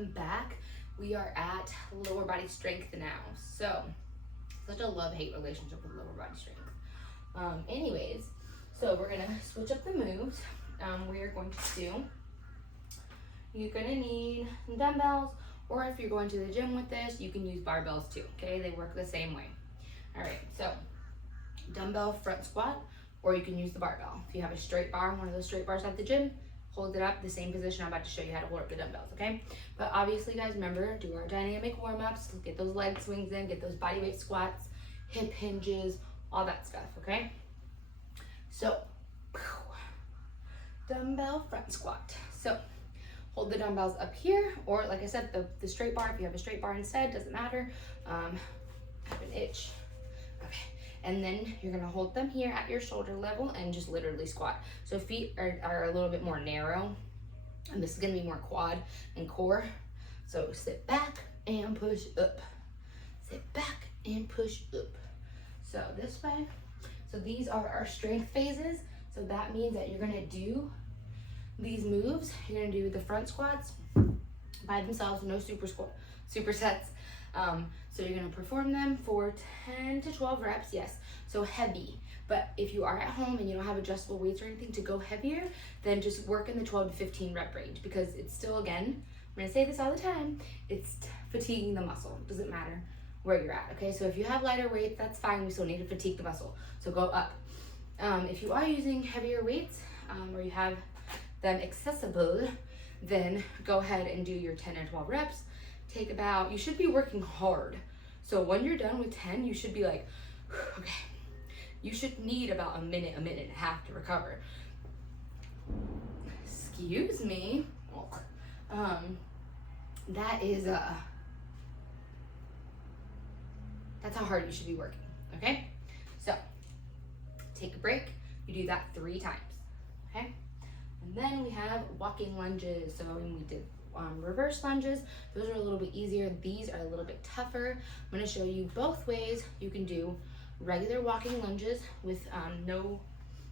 welcome back. We are at lower body strength now. So, such a love-hate relationship with lower body strength. Anyways, so we're gonna switch up the moves. We are going to do, you're gonna need dumbbells, or if you're going to the gym with this, you can use barbells too, okay? They work the same way. All right, so dumbbell front squat, or you can use the barbell. If you have a straight bar, one of those straight bars at the gym, hold it up, the same position. I'm about to show you how to hold up the dumbbells, okay? But obviously, guys, remember, do our dynamic warm-ups, get those leg swings in, get those body weight squats, hip hinges, all that stuff, okay? So, dumbbell front squat. So, hold the dumbbells up here, or like I said, the straight bar, if you have a straight bar instead, doesn't matter. I have an itch. Okay. And then you're gonna hold them here at your shoulder level and just literally squat. So feet are a little bit more narrow, and this is gonna be more quad and core. So sit back and push up. Sit back and push up. So this way. So these are our strength phases. So that means that you're gonna do these moves. You're gonna do the front squats by themselves, no supersets. So you're gonna perform them for 10 to 12 reps, yes, so heavy. But if you are at home and you don't have adjustable weights or anything to go heavier, then just work in the 12 to 15 rep range, because it's still, again, I'm gonna say this all the time, it's fatiguing the muscle. It doesn't matter where you're at, okay? So if you have lighter weights, that's fine, we still need to fatigue the muscle, so go up. If you are using heavier weights, or you have them accessible, then go ahead and do your 10 or 12 reps. Take about, you should be working hard. So when you're done with 10, you should be like, okay, you should need about a minute and a half to recover. Excuse me. That is, that's how hard you should be working, okay? So, take a break. You do that 3 times, okay? And then we have walking lunges. So we did reverse lunges. Those are a little bit easier. These are a little bit tougher. I'm going to show you both ways you can do regular walking lunges with no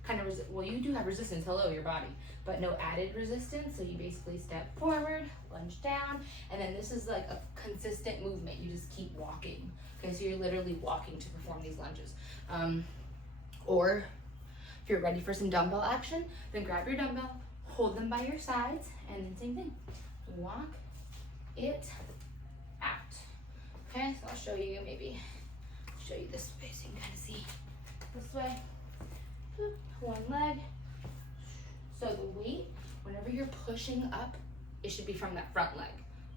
kind of, well, you do have resistance, hello, your body, but no added resistance. So you basically step forward, lunge down, and then this is like a consistent movement. You just keep walking. Okay, so you're literally walking to perform these lunges. Or if you're ready for some dumbbell action, then grab your dumbbell, hold them by your sides, and then same thing. Walk it out. Okay, so I'll show you, maybe show you this way so you can kind of see this way. One leg. So the weight, whenever you're pushing up, it should be from that front leg.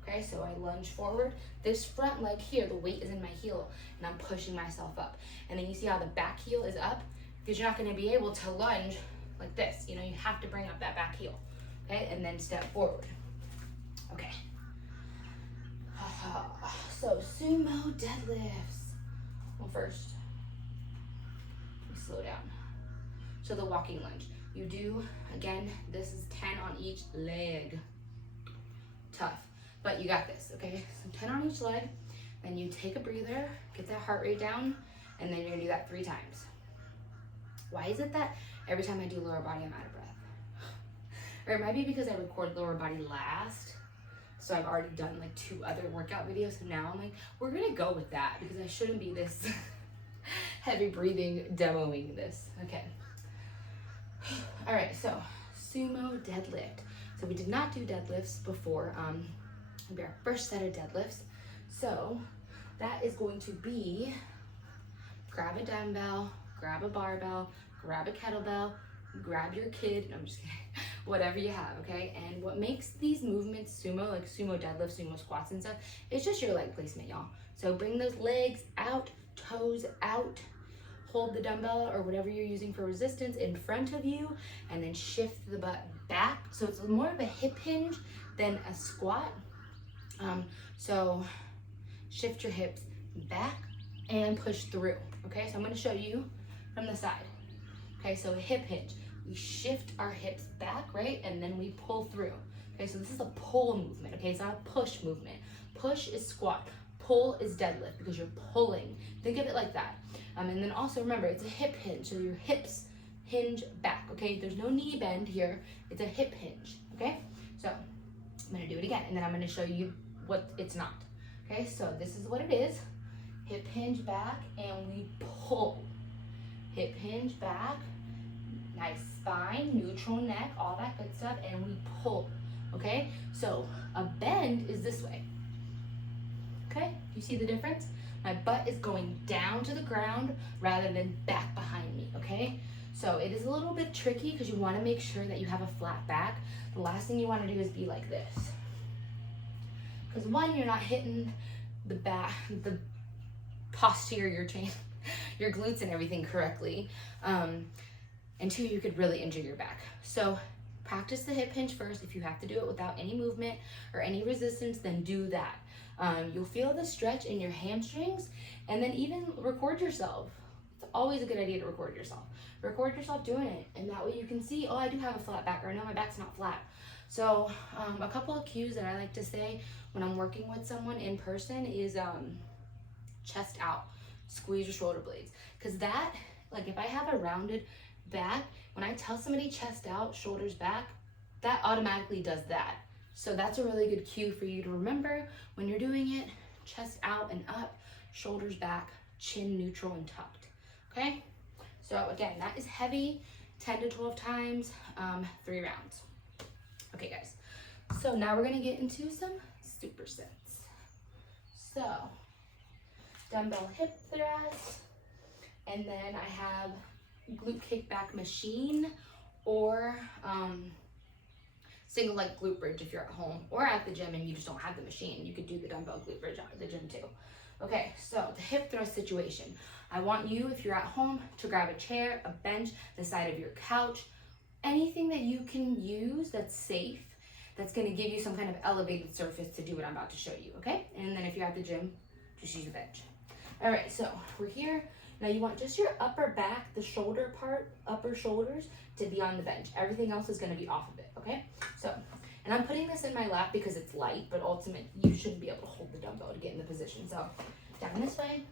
Okay, so I lunge forward. This front leg here, the weight is in my heel, and I'm pushing myself up. And then you see how the back heel is up? Because you're not going to be able to lunge like this. You know, you have to bring up that back heel. Okay, and then step forward. Okay. So sumo deadlifts. Well, first, slow down. So the walking lunge. You do, again, this is 10 on each leg. Tough, but you got this, okay? So 10 on each leg, then you take a breather, get that heart rate down, and then you're gonna do that 3 times. Why is it that every time I do lower body, I'm out of breath? Or it might be because I record lower body last, so I've already done like 2 other workout videos, so now I'm like, we're gonna go with that because I shouldn't be this heavy breathing demoing this. Okay. All right, so sumo deadlift. So we did not do deadlifts before. It'll be our first set of deadlifts. So that is going to be grab a dumbbell, grab a barbell, grab a kettlebell, grab your kid, no, I'm just kidding, whatever you have, okay? And what makes these movements sumo, like sumo deadlifts, sumo squats and stuff, is just your leg placement, y'all. So bring those legs out, toes out, hold the dumbbell or whatever you're using for resistance in front of you, and then shift the butt back. So it's more of a hip hinge than a squat. So shift your hips back and push through, okay? So I'm gonna show you from the side. Okay, so a hip hinge. We shift our hips back, right? And then we pull through. Okay, so this is a pull movement, okay? It's not a push movement. Push is squat. Pull is deadlift because you're pulling. Think of it like that. And then also remember, it's a hip hinge, so your hips hinge back, okay? There's no knee bend here. It's a hip hinge, okay? So I'm gonna do it again, and then I'm gonna show you what it's not. Okay, so this is what it is. Hip hinge back, and we pull. Hip hinge back, nice spine, neutral neck, all that good stuff, and we pull. Okay, so a bend is this way. Okay, do you see the difference? My butt is going down to the ground rather than back behind me, okay? So it is a little bit tricky because you want to make sure that you have a flat back. The last thing you want to do is be like this. Because one, you're not hitting the back, the posterior chain, your glutes and everything correctly. And two, you could really injure your back. So practice the hip hinge first. If you have to do it without any movement or any resistance, then do that. You'll feel the stretch in your hamstrings, and then even record yourself. It's always a good idea to record yourself. Record yourself doing it, and that way you can see, oh, I do have a flat back, or no, my back's not flat. So a couple of cues that I like to say when I'm working with someone in person is chest out, squeeze your shoulder blades. Because that, like if I have a rounded back, when I tell somebody chest out, shoulders back, that automatically does that. So that's a really good cue for you to remember when you're doing it. Chest out and up, shoulders back, chin neutral and tucked. Okay? So again, that is heavy, 10 to 12 times, 3 rounds. Okay guys, so now we're gonna get into some supersets. So, dumbbell hip thrust, and then I have glute kickback machine, or single leg glute bridge if you're at home or at the gym and you just don't have the machine. You could do the dumbbell glute bridge at the gym too. Okay, so the hip thrust situation. I want you, if you're at home, to grab a chair, a bench, the side of your couch, anything that you can use that's safe, that's gonna give you some kind of elevated surface to do what I'm about to show you, okay? And then if you're at the gym, just use a bench. All right, so we're here. Now you want just your upper back, the shoulder part, upper shoulders, to be on the bench. Everything else is gonna be off of it, okay? So, and I'm putting this in my lap because it's light, but ultimately you shouldn't be able to hold the dumbbell to get in the position. So, down this way,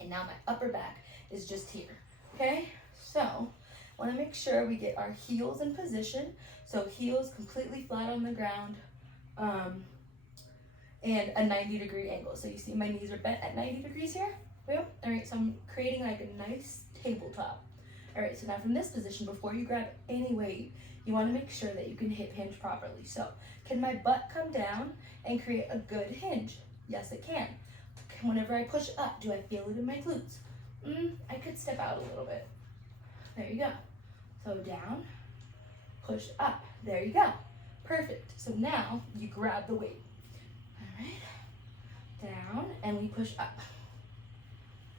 and now my upper back is just here, okay? So, wanna make sure we get our heels in position. So heels completely flat on the ground, and a 90-degree angle. So you see my knees are bent at 90 degrees here. All right, so I'm creating like a nice tabletop. All right, so now from this position, before you grab any weight, you wanna make sure that you can hip hinge properly. So can my butt come down and create a good hinge? Yes, it can. Whenever I push up, do I feel it in my glutes? I could step out a little bit. There you go. So down, push up. There you go. Perfect. So now you grab the weight. All right. Down, and we push up.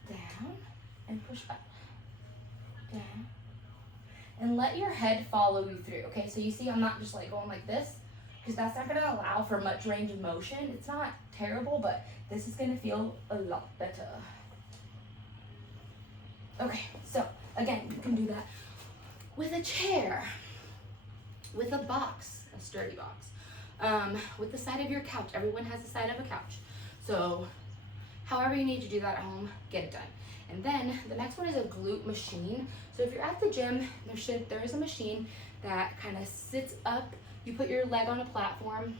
Down, and push up. Down. And let your head follow you through, okay? So you see I'm not just like going like this, because that's not gonna allow for much range of motion. It's not terrible, but this is gonna feel a lot better. Okay, so again, you can do that with a chair, with a box, a sturdy box, with the side of your couch. Everyone has the side of a couch. So however you need to do that at home, get it done. And then the next one is a glute machine. So if you're at the gym, there is a machine that kind of sits up. You put your leg on a platform,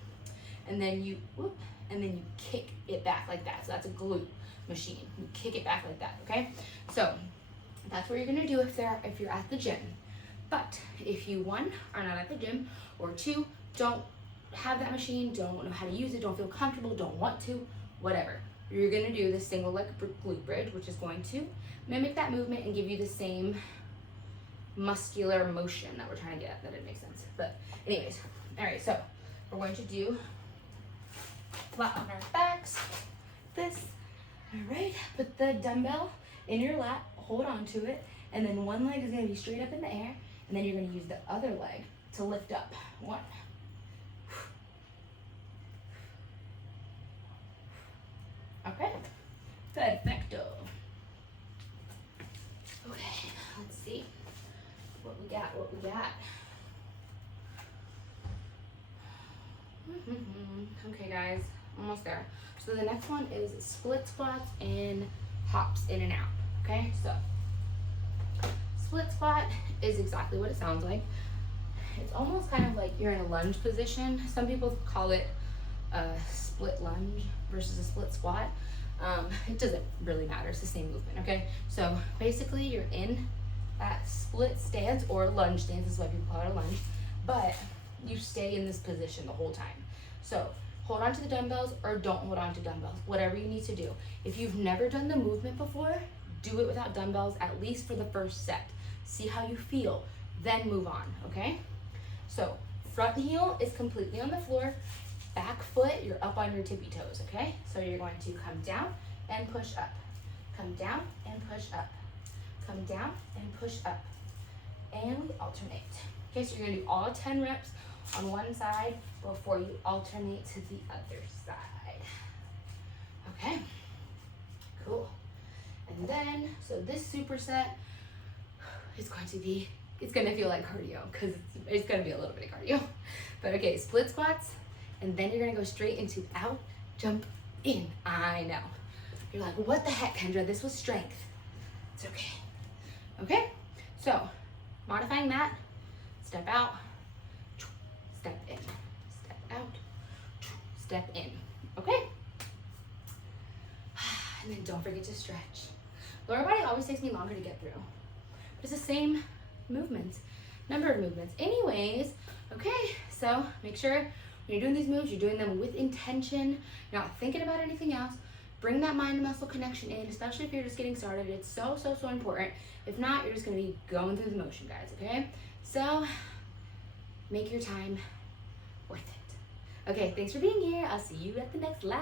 and then you kick it back like that. So that's a glute machine. You kick it back like that, okay? So that's what you're gonna do if you're at the gym. But if you, one, are not at the gym, or two, don't have that machine, don't know how to use it, don't feel comfortable, don't want to, whatever, you're gonna do the single leg glute bridge, which is going to mimic that movement and give you the same muscular motion that we're trying to get at. That didn't make sense. But anyways, all right, so we're going to do flat on our backs, this, all right, put the dumbbell in your lap, hold on to it, and then one leg is gonna be straight up in the air, and then you're gonna use the other leg to lift up. 1. Okay, perfecto. Okay, let's see what we got. Okay guys, almost there. So the next one is split squats and hops in and out. Okay, so split squat is exactly what it sounds like. it's almost kind of like you're in a lunge position. Some people call it a split lunge versus a split squat. It doesn't really matter, it's the same movement, okay? So basically you're in that split stance or lunge stance, is why people call it a lunge, but you stay in this position the whole time. So hold on to the dumbbells or don't hold on to dumbbells, whatever you need to do. If you've never done the movement before, do it without dumbbells, at least for the first set. See how you feel, then move on, okay? So front heel is completely on the floor, back foot, you're up on your tippy toes, okay? So you're going to come down and push up, come down and push up, come down and push up, and we alternate. Okay, so you're gonna do all 10 reps on one side before you alternate to the other side. Okay, cool. And then, so this superset is going to be, it's gonna feel like cardio because it's gonna be a little bit of cardio. But okay, split squats, and then you're gonna go straight into out, jump, in. I know. You're like, what the heck, Kendra? This was strength. It's okay. Okay, so modifying that, step out, step in, step out, step in, okay? And then don't forget to stretch. Lower body always takes me longer to get through, but it's the same movements, number of movements. Anyways, okay, so make sure when you're doing these moves, you're doing them with intention, you're not thinking about anything else. Bring that mind and muscle connection in, especially if you're just getting started. It's so important. If not, you're just gonna be going through the motion, guys, okay? So, make your time worth it. Okay, thanks for being here. I'll see you at the next live.